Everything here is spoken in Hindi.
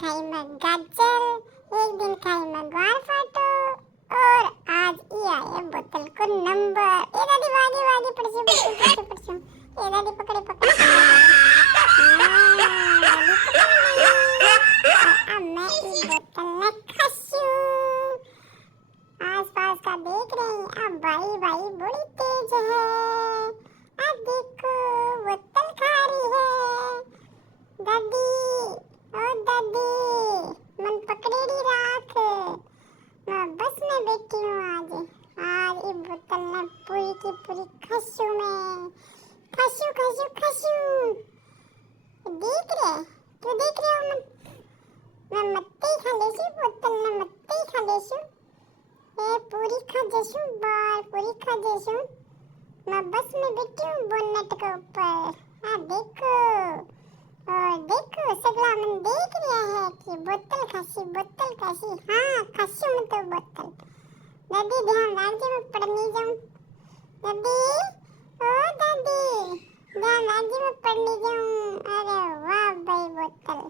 खाई मैं गाजर, एक दिन खाई मैं ग्वार फाटो और आज ये आया बोतल को नंबर। ए दादी वागी वागी पड़छू पड़छू पड़छू पड़छू। ए दादी पकड़े पकड़े दादी पकड़ ली। और अब मैं इस बोतल में खसूं। आसपास का देख रहे हैं। अब भाई भाई बड़ी तेज है। अब देखो बोतल खा रही है। दादी ओ दादी मन पकड़ेड़ी राख। मैं बस में बैठी हूँ आज। आज ये बोतल ने पूरी की पूरी खसूं मैं। खसूं खसूं खसूं। देख रहे क्यों देख रहे हो? मैं मत्ते ही खा लेशू। बोतल ने मत्ते ही खा लेशू। ए पूरी खा जशू बार पूरी खा जशू। मैं बस में बैठी हूँ बोनेट के ऊपर। हाँ देखो और देखो सगला मन देख रहा है कि बोतल खासी हाँ खासी मैं तो बोतल। दादी ध्यान राखजे मैं पड़ नहीं जाऊं। दादी ओ दादी ध्यान राखजे मैं पड़ नहीं जाऊं। अरे वाह भाई बोतल।